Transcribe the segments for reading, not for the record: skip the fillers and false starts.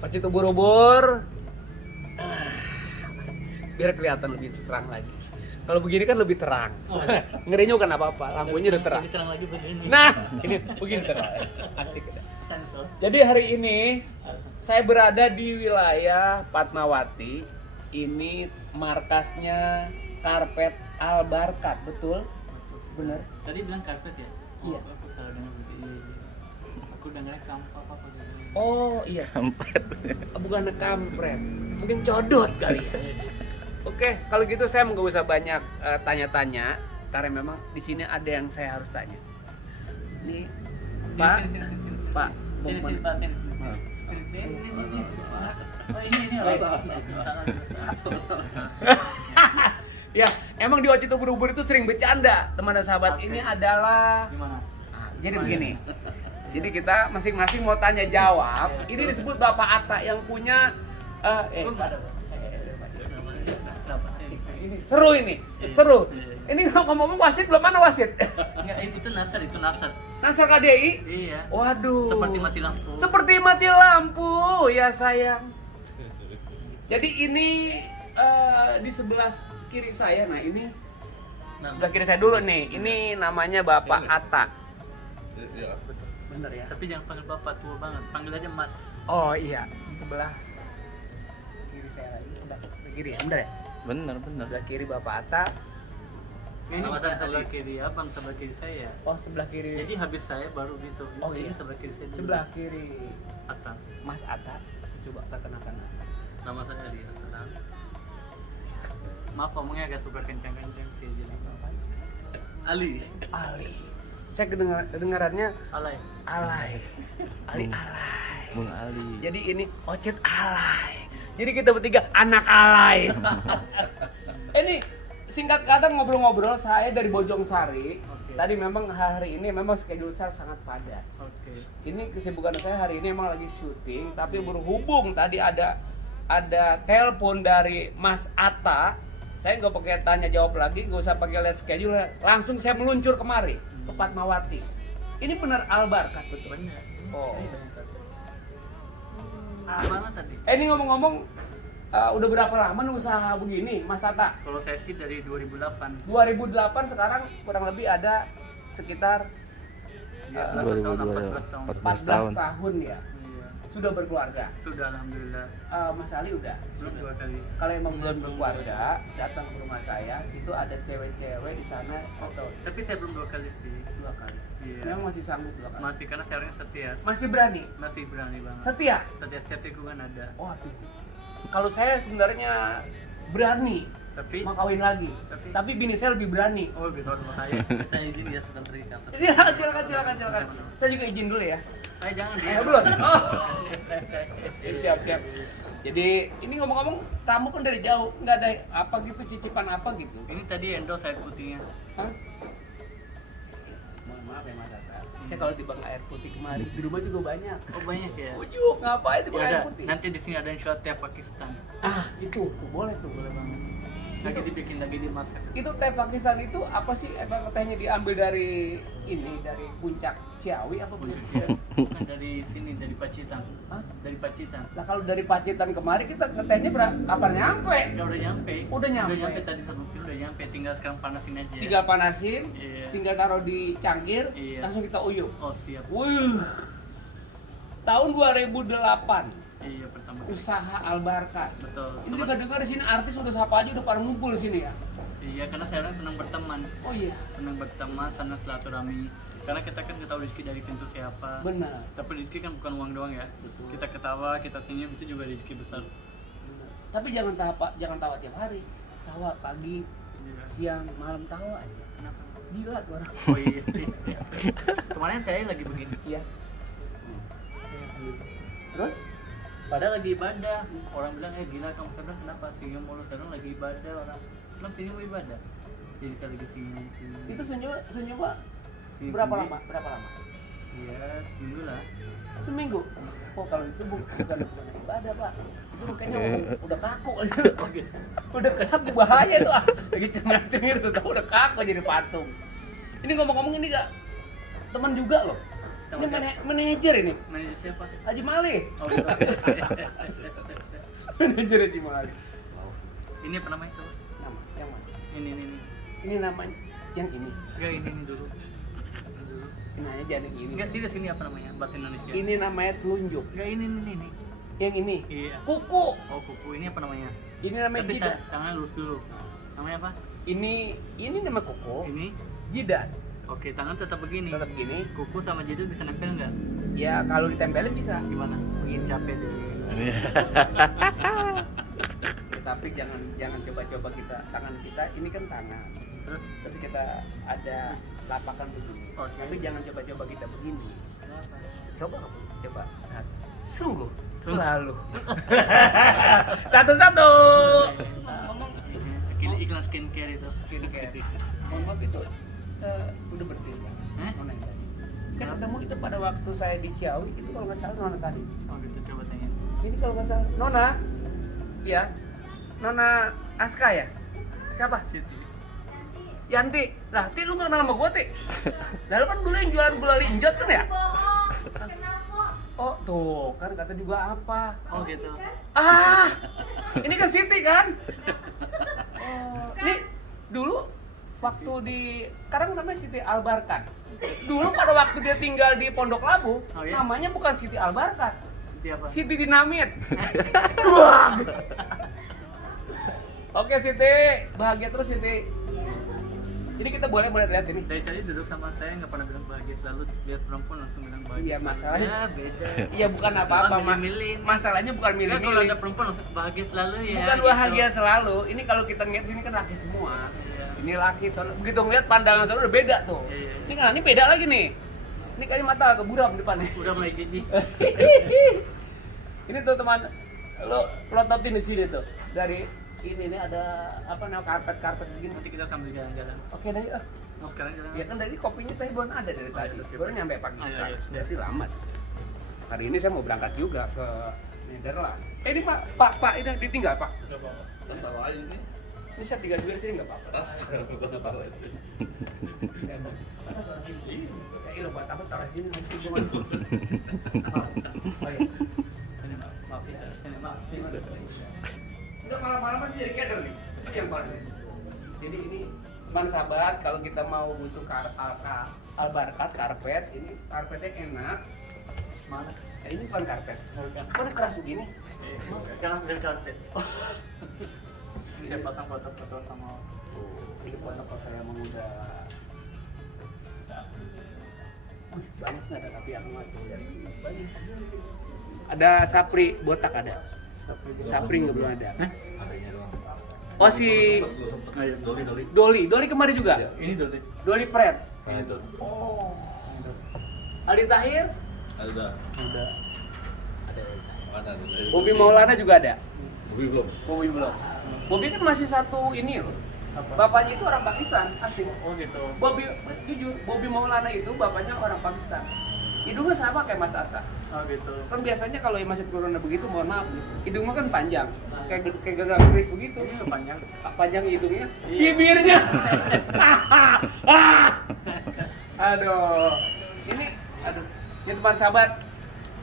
Pacit ubur-ubur. Biar kelihatan lebih terang lagi. Kalau begini kan lebih terang. Ngerinya kan apa-apa, lampunya udah terang. Lebih terang lagi begini. Nah, ini begini terang. Asik. Sensor. Jadi hari ini saya berada di wilayah Fatmawati. Ini markasnya Karpet Al Barkat, betul? Bener? Tadi bilang karpet ya? Iya. Aku salah dengar begini. Aku dengarnya kampak apa gitu. Oh iya, Kampret. bukan kampret, mungkin codot kali. Oke, kalau gitu saya nggak usah banyak tanya-tanya, karena memang di sini ada yang saya harus tanya. Ini Pak, Sini. Pak, Sini, momen. Pak, sini. Sini. Oh, ini Ya, emang di Wacit Ubur-Ubur itu sering bercanda, teman dan sahabat. Ini adalah, Gimana? jadi begini. Jadi kita masing-masing mau tanya jawab. Ini disebut Bapak Atta yang punya. Aku nggak ada, Pak. Kenapa? Seru ini, seru. Ini ngomong-ngomong wasit belum, mana wasit? Enggak, itu Nasar, itu Nasar. Nasar KDI. Iya. Waduh. Seperti mati lampu. Seperti mati lampu, ya sayang. Jadi ini di sebelah kiri saya. Nah ini sebelah kiri saya dulu nih. Ini namanya Bapak Atta. Bener ya. Tapi jangan panggil Bapak, tua banget. Panggil aja Mas. Oh iya, sebelah kiri saya lagi. Sebelah kiri ya, bener ya? Bener. Sebelah kiri Bapak Atta. Ini Nama bukan saya sebelah Ali. kiri abang, sebelah kiri saya. Oh sebelah kiri. Jadi habis saya baru gitu. Oh, Ini iya. sebelah kiri saya dulu. Sebelah kiri Atta. Mas Atta. Coba perkenalkan. Nama saya Ali Hasan. Maaf ngomongnya agak super kencang-kencang sih jadi. Ali. Ali. Saya kedengarannya Alay. alay. Ali alay. Bung Ali. Jadi ini Ocet alay. Jadi kita bertiga anak alay. Ini singkat kata ngobrol-ngobrol, saya dari Bojong Sari. Oke. Tadi memang hari ini memang schedule saya sangat padat. Oke. Ini kesibukan saya hari ini memang lagi syuting, tapi berhubung tadi ada telepon dari Mas Atta, saya nggak pakai tanya jawab lagi, nggak usah pakai lihat schedule, langsung saya meluncur kemari ke Fatmawati. Ini benar Al Barkat betul? Benar. Oh. Ini banyak kartu. Mana tadi? Ini ngomong-ngomong, udah berapa lama nih usaha begini, Mas Atta? Kalau saya sih dari 2008. 2008 sekarang kurang lebih ada sekitar Ya, 2002, 14 tahun. 14 tahun. tahun ya. Iya. Sudah berkeluarga. Sudah alhamdulillah. Mas Ali udah. Belum 2 kali. Kalau emang belum berkeluarga, datang ke rumah saya, itu ada cewek-cewek di sana foto Tapi saya belum 2 kali sih. 2 kali. Iya. Memang masih sanggup 2 kali. Masih karena saya orangnya setia. Masih berani. Masih berani banget. Setia. Setia setiap tikungan ada. Waduh. Kalau saya sebenarnya berani Tapi mau kawin lagi. Tapi- Tapi bini saya lebih berani. oh gitu sama saya. Saya izin ya sebentar di kantor. Iya, silakan. Saya juga izin dulu ya. Jangan Belum. Oh. Siap. Jadi ini ngomong-ngomong, tamu kan dari jauh, nggak ada apa gitu, cicipan apa gitu. Ini tadi endorse air putihnya. Hah? Mohon maaf ya Mas Atta. Saya kalau dibang air putih kemarin di rumah juga banyak. Oh banyak ya. Ujuk, ngapain dibang air Yaudah, putih? nanti di sini ada shot teh Pakistan. Itu tuh boleh tuh. Boleh banget. Lagi dibikin lagi dimasak. Itu teh Pakistan itu apa sih? Emang tehnya diambil dari ini, dari puncak Ciawi apa puncak? Bukan dari sini, dari Pacitan. Hah? Dari Pacitan. Nah kalau dari Pacitan kemarin kita ke tehnya kapan nyampe? Ya udah nyampe. Udah nyampe. Udah nyampe tadi sebelum sini udah nyampe. Tinggal sekarang panasin aja. Tinggal panasin, Iya. tinggal taruh di cangkir, Iya. langsung kita uyup. Oh siap. Wuh. Tahun 2008 Iya pertama kali. usaha Al Barkat. Betul. Ini Teman- dengar-dengar di sini artis udah siapa aja udah pada ngumpul di sini ya. Iya karena saya orang senang berteman. Oh iya, Senang berteman, senang silaturahmi. Karena kita kan nggak tahu rezeki dari pintu siapa. benar. Tapi rezeki kan bukan uang doang ya. Betul. Kita ketawa, kita senyum itu juga rezeki besar. Benar. Tapi jangan tawa tiap hari. Tawa pagi, Iya. siang, malam tawa aja. Kenapa? Gila tuh orang. Oh iya. Kemarin saya lagi begini. Iya. Terus? Padahal lagi ibadah. Orang bilang gila kamu, saya bilang kenapa senyum mulu, saya bilang lagi ibadah orang. Bilang senyum ibadah. Jadi saya lagi senyum. Itu senyum Pak, Senyum berapa sendiri. lama? Berapa lama? Iya, seminggu lah. Seminggu. Oh kalau itu bukan ibadah Pak. Itu kayaknya udah kaku. Oh gitu. Udah kaku, bahaya tuh. Lagi cengar-cengir tuh, udah kaku jadi patung. Ini ngomong-ngomong ini gak teman juga loh. Ini manajer ini. Manajer siapa? Haji Malik. Oh gitu. Manajer Haji Malik. Ini apa namanya coba? Nama yang mana? Ini. Ini namanya yang ini. Enggak ini dulu. Ini aja jangan yang ini. Enggak serius, ini apa namanya? Bahasa Indonesia. Ini namanya telunjuk. Enggak ini. Yang ini. Iya. Kuku. Oh kuku, ini apa namanya? Ini namanya Tapi jidat. tangan lurus dulu. Namanya apa? Ini nama kuku. Ini. Jidat. Oke, tangan tetap begini. Tetap gini. Kuku sama jidat bisa nempel nggak? Ya kalau ditempelin bisa. Gimana? Bikin capek deh. Tapi jangan coba-coba kita tangan kita ini kan tangan. Terus kita ada lapakan begini. Oke. Tapi jangan coba-coba kita begini. Coba. Lihat. Sungguh. Lalu. Satu-satu. Ngomong Iklan skincare itu. skincare. Mohon maaf itu udah berhenti kan? Nona yang tadi. Kan ketemu itu pada waktu saya di Ciawi itu kalau nggak salah Nona tadi. Oh gitu, coba tanya. Ini kalau nggak salah Nona, ya, Nona Aska ya? Siapa? Siti. Yanti. Lah, Ti lu nggak kenal sama gua, Ti? Nah, lu kan dulu yang jualan gula linjot kan ya? Oh, tuh, kan kata juga apa? Oh gitu. Ah, ini kan Siti kan? Oh, ini dulu waktu di, sekarang namanya Siti Albarkan. Dulu pada waktu dia tinggal di Pondok Labu, Oh, iya? namanya bukan Siti Albarkan, Siti apa? Siti Dinamit. Wah. Oke Siti, bahagia terus Siti. Ini kita boleh lihat ini. Dari tadi duduk sama saya nggak pernah bilang bahagia, selalu lihat perempuan langsung bilang bahagia. Iya, masalahnya. Ya, beda. Iya bukan apa-apa, Milih-milih. masalahnya bukan Kan kalau milih-milih. ada perempuan langsung bahagia selalu ya. Bukan gitu. bahagia selalu. Ini kalau kita ngeliat sini kan laki semua. Iya. Sini laki, soalnya begitu ngeliat pandangan soalnya udah beda tuh. Iya. Ini kan ini beda lagi nih. Ini kayaknya mata agak buram depannya. Udah mulai jijik. Ini tuh teman lo plototin di sini tuh. Dari ini ada apa namanya karpet begini. Nanti kita sambil jalan-jalan. Oke deh. Mau sekarang jalan. Ya kan dari kopinya tadi belum ada dari tadi. iya, Baru nyampe Pakistan. Ayo. Berarti lama. Hari ini saya mau berangkat juga ke Nederland. Ini Pak, ini ditinggal Pak. Nggak apa-apa. Taruh aja ini. Ini saya tinggal juga di sini nggak apa-apa. Tas. Nggak apa-apa. Ya iya buat apa taruh sini nanti gue mau. Oh iya. Maaf ya. Maaf. Enggak malam-malam masih jadi keder nih. Itu yang paling. Jadi ini teman sahabat kalau kita mau butuh albarkat karpet, ini karpetnya enak. Mana? Ini bukan karpet. Kok udah keras begini? Jangan beli karpet. Saya pasang foto-foto sama. Ini foto-foto yang udah banyak nggak ada tapi aku nggak tahu ya. Banyak. Ada Sapri botak ada. Sapri nggak belum ada. Oh si Ayo, Doli kemarin juga. Ini dulu. Doli Pret. Ini tuh. Oh. Aldi Tahir. Ada. Udah. Ada. Ada. Bobby Maulana juga ada. Bobby belum. Bobby belum. Bobby kan masih satu ini loh. Apa? Bapaknya itu orang Pakistan asli. Oh gitu. Bobby jujur, Bobby Maulana itu bapaknya orang Pakistan. Hidungnya sama kayak Mas Atta. Oh gitu. Kan biasanya kalau yang masih corona begitu, mohon maaf gitu. Hidungnya kan panjang, kayak gagal keris begitu. Ini panjang. Panjang hidungnya, Iya. bibirnya. Aduh, ini, ini teman sahabat.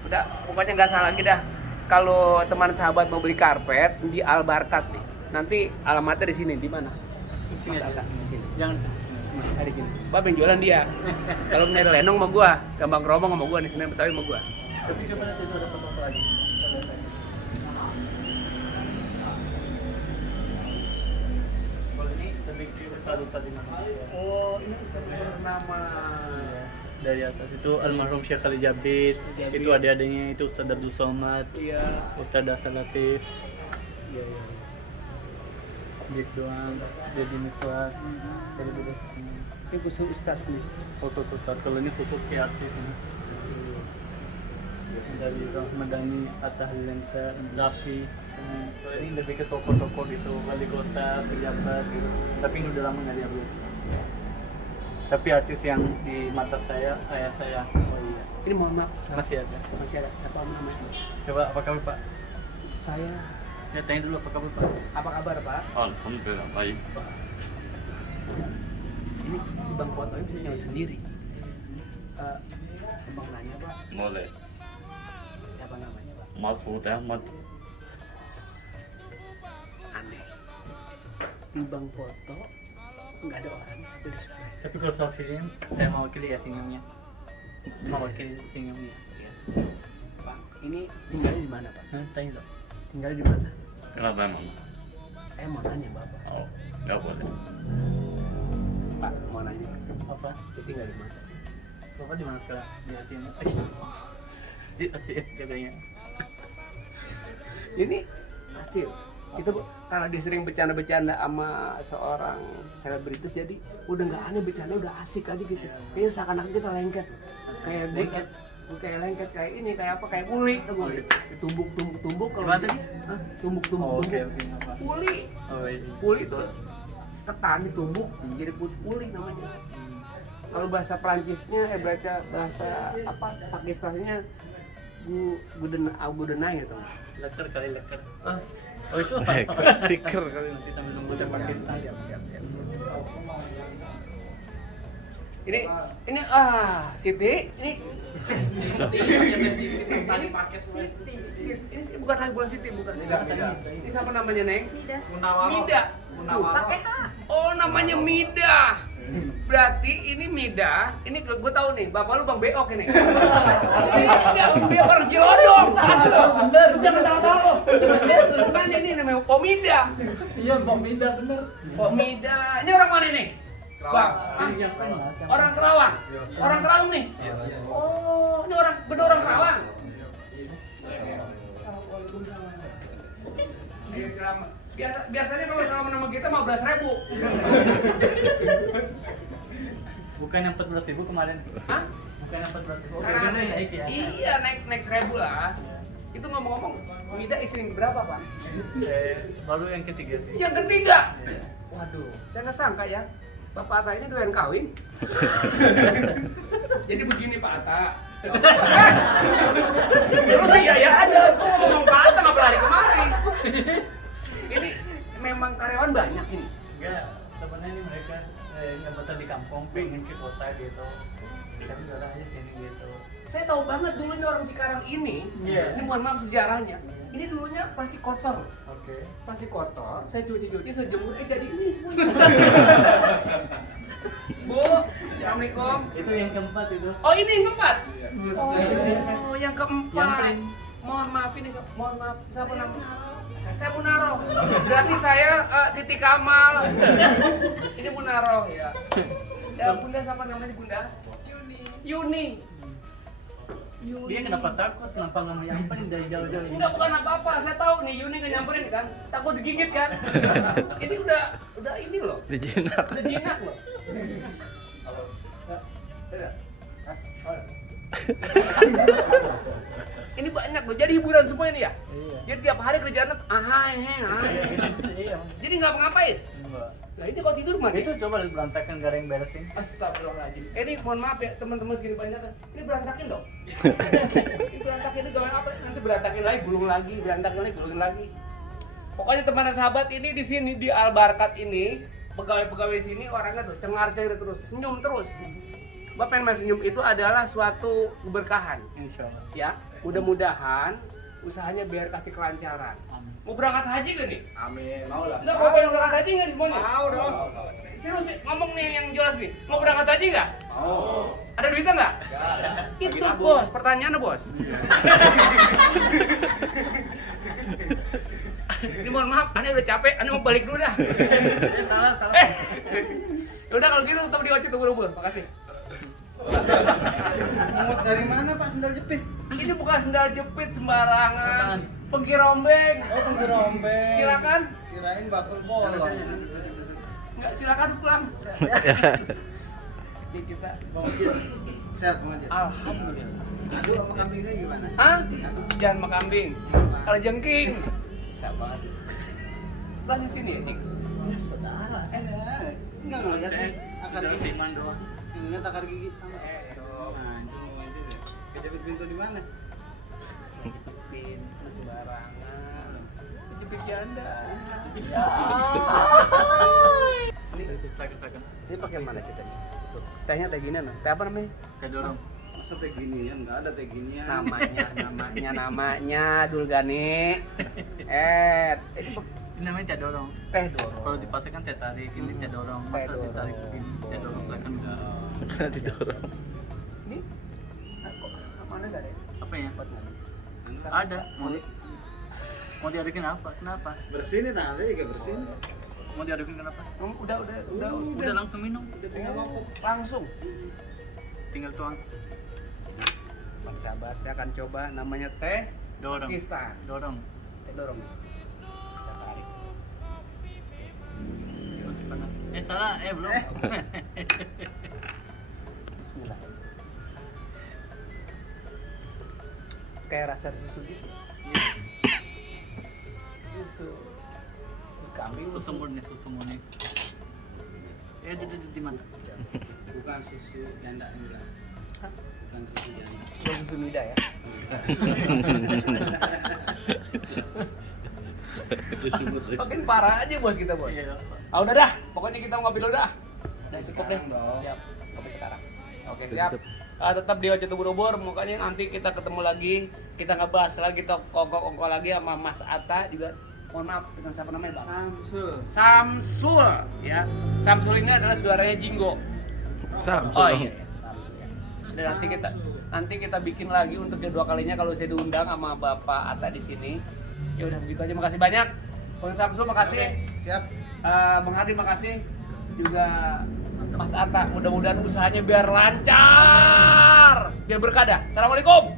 Udah, pokoknya nggak salah lagi dah. Kalau teman sahabat mau beli karpet di Albarkat nih, nanti alamatnya di sini, di mana? Di sini aja. Di sini. Jangan di sini. Di sini. Bapak yang jualan dia. Kalau bener lenong sama gua, gampang keromong sama gua nih, sebenarnya Betawi sama gua. Tapi coba nanti itu ada foto lagi. Kalau ini lebih duta di mana? Oh, ini nama. Dari atas itu almarhum Syekh Ali Jabir. Itu adik-adiknya itu Ustaz Abdul Somad, Iya. Ustaz Hasan Latif. Iya. Dik doang, jadi miswak. Dari beda sini. Ini khusus ustaz nih. Khusus Ustaz, kalau ini khusus ke artis ini. Dari Rahmadani, Atta Halilintar, Dafi. Kalau ini lebih ke toko-toko gitu, wali kota, pejabat gitu. Tapi ini udah lama nggak diupload. Tapi artis yang di mata saya, ayah saya. Oh iya. Ini mohon maaf, Masih ada. masih ada siapa namanya? Coba apa kabar Pak? Saya. Ya tanya dulu apa kabar Pak? Apa kabar Pak? Alhamdulillah baik. Ini di bang foto ini bisa nyalain sendiri. Abang nanya Pak, Boleh. siapa namanya Pak? Mahfud Ahmad. Aneh. Timbang foto nggak ada orang tapi display. Tapi kalau soal senyum, saya mewakili ya senyumnya. Mewakili senyumnya. Ya. Pak, ini tinggalnya di mana Pak? Tanya dong. Tinggalnya di mana? Kenapa emang? Saya mau nanya Bapak. Oh, nggak boleh. Pak, mau nanya. Apa? Itu tinggal di mana? Bapak di mana sekarang? Di ATM. Di ATM katanya. Ini pasti itu karena dia sering bercanda-bercanda sama seorang selebritis jadi udah nggak aneh bercanda udah asik aja gitu. Kayaknya seakan-akan kita lengket. Kayak Lengket? kayak lengket kayak ini kayak apa kayak uli tumbuk kalau Gimana di- tadi? Hah? tumbuk Oh, oke apa? uli Oh iya. uli itu ketan ditumbuk jadi uli namanya. Kalau bahasa Prancisnya bahasa apa Pakistannya gudena gitu. Leker kali leker. Ah, Oh itu apa? Tiker kali. Nanti sambil nunggu udah Pakistan. siap. Ini Siti, ini tadi paket Siti. Ini bukan lagi bukan Siti, bukan. Ini siapa namanya, Neng? Mida. Pakai H. Oh, namanya Mida. Berarti ini Mida, ini gue tahu nih, bapak lu Bang Beok ini. Dia orang Cilodong. Bener, jangan tahu-tahu. Makanya ini namanya Pomida. Iya, Bang Mida bener. Pomida. Ini orang mana nih? Bang, Yang kan orang Kerawang. Orang Kerawang nih. Oh, ini bener orang Kerawang. Ayo selamat. Biasanya kalau sama nama kita 15.000. Bukan yang 14.000 kemarin. Hah? Bukan yang 14.000. Oke, Karena udah naik ya. Iya, naik 1.000 lah. Itu ngomong-ngomong, Mida istri berapa, Pak? Baru yang ketiga sih. Yang ketiga. Waduh, saya nggak sangka ya. Bapak Atta ini doyan kawin. Jadi begini Pak Atta. Terus ya aja. Tuh ngomong Pak Atta nggak lari kemari. Ini memang karyawan banyak ini. Enggak, sebenarnya ini mereka nggak betah di kampung, pengen ke kota gitu. Tapi udah aja sini gitu. Saya tahu banget dulu ini orang Cikarang ini. Iya. Ini mohon maaf sejarahnya. Ini dulunya plastik kotor. Oke. Plastik kotor. Saya cuci sejemur jadi ini semua. Bu, assalamualaikum. Itu yang keempat itu. Oh ini yang keempat. Buset. Oh yang Yang keempat. paling Mohon maaf ini, mohon maaf. Siapa namanya? Saya Munaro. Berarti saya Titi Kamal. Ini Munaro ya. Ya Bunda siapa namanya Bunda? Yuni. dia kenapa takut? Kenapa nggak mau nyamperin dari jauh-jauh ini? Enggak bukan apa-apa. Saya tahu nih Yuni nggak nyamperin kan. Takut digigit kan. Ini udah ini loh. Dijinak. Udah jinak loh. Ini banyak loh. Jadi hiburan semua ini ya. Iya. Jadi tiap hari kerjaan Iya. Jadi nggak ngapain. Enggak. Nah ini kalau tidur mah Itu coba berantakan gak ada yang beresin. Astagfirullahaladzim. Ini mohon maaf ya teman-teman segini banyak kan. Ini berantakin dong. Ini berantakin itu gawang apa? Nanti berantakin lagi, gulung lagi, berantakin lagi, gulung lagi. Pokoknya teman sahabat ini di sini di Albarkat ini pegawai-pegawai sini orangnya tuh cengar-cengir terus, senyum terus. Bapak pengen senyum itu adalah suatu keberkahan. Insya Allah. Ya, mudah-mudahan usahanya biar kasih kelancaran. Amin. Mau berangkat haji gak nih? Amin. Mau lah. Enggak, mau berangkat haji nggak semuanya? Mau dong. Serius ngomong nih yang jelas nih. Mau berangkat haji nggak? Mau. Ada duitnya nggak? Itu bos, pertanyaannya bos. Ini mohon maaf, aneh udah capek, aneh mau balik dulu dah. Salah. Udah kalau gitu tetap diwajib ubur-ubur, makasih. Mungut dari mana Pak sendal jepit? Ini bukan sendal jepit sembarangan. Apaan? Pengkirombeng. Oh penggerombeng. Silakan. Kirain bakul bolong. Enggak, silakan pulang. Sehat ya? Ini kita. Bang Ojit. Sehat Bang Ojit. Alhamdulillah. Aduh sama kambing saya gimana? Hah? Jangan makan kambing. Kalau jengking. Sabar. Langsung sini ya, Cing. Ya saudara saya. Enggak ngeliat nih akar Udah gigi. iman doang. Ngeliat akar gigi sama. Anjing Bang Ojit ya. Kejepit pintu di mana? Pintu sembarangan. Jepit janda. Sakit. Ini pakai mana kita? Tehnya teh gini, teh apa namanya? Kayak dorong. Masa teh ginian? Nggak ada teh ginian. namanya Dulgani. Ini Ini namanya teh dorong. teh dorong. Kalau di pasar kan teh tarik, ini teh dorong. Teh Masa dorong. ditarik begini, teh dorong kan enggak. Ini kok mana enggak ada? Apa ya? Buatnya. Ada. Mau diadukin apa? Kenapa? Bersihin nih tangan saya juga bersihin. Mau diadukin kenapa? Udah. Udah langsung minum. Udah tinggal lopot. Langsung. Tinggal tuang. Bang sahabat, saya akan coba namanya teh Dorong. Pakistan. Dorong. Teh dorong. Kita tarik. Masih panas. Salah. Belum. Bismillah. Kayak rasa susu gitu. Susu kambing, Susu murni. Di mata. Bukan susu janda yang jelas. Bukan susu janda. susu Nida ya. Makin parah aja bos kita bos. Iya. Udah dah, pokoknya kita ngopi dulu dah. Udah cukup deh. Sekarang dong. Siap. Kopi sekarang. Oke siap. Tetap di Oce Ubur-Ubur, mukanya nanti kita ketemu lagi, kita ngebahas lagi ongko lagi sama Mas Atta juga. Mohon maaf dengan siapa namanya Bang? Samsul ya. Samsul ini adalah saudaranya Jinggo. Oh iya. Samsul ya. Dan nanti kita bikin lagi untuk kedua kalinya kalau saya diundang sama Bapak Atta di sini. Ya udah begitu aja, makasih banyak. Bang Samsul makasih. Siap. Bang Hadi makasih. Juga Mas Atta, mudah-mudahan usahanya biar lancar, biar berkah dah. Assalamualaikum.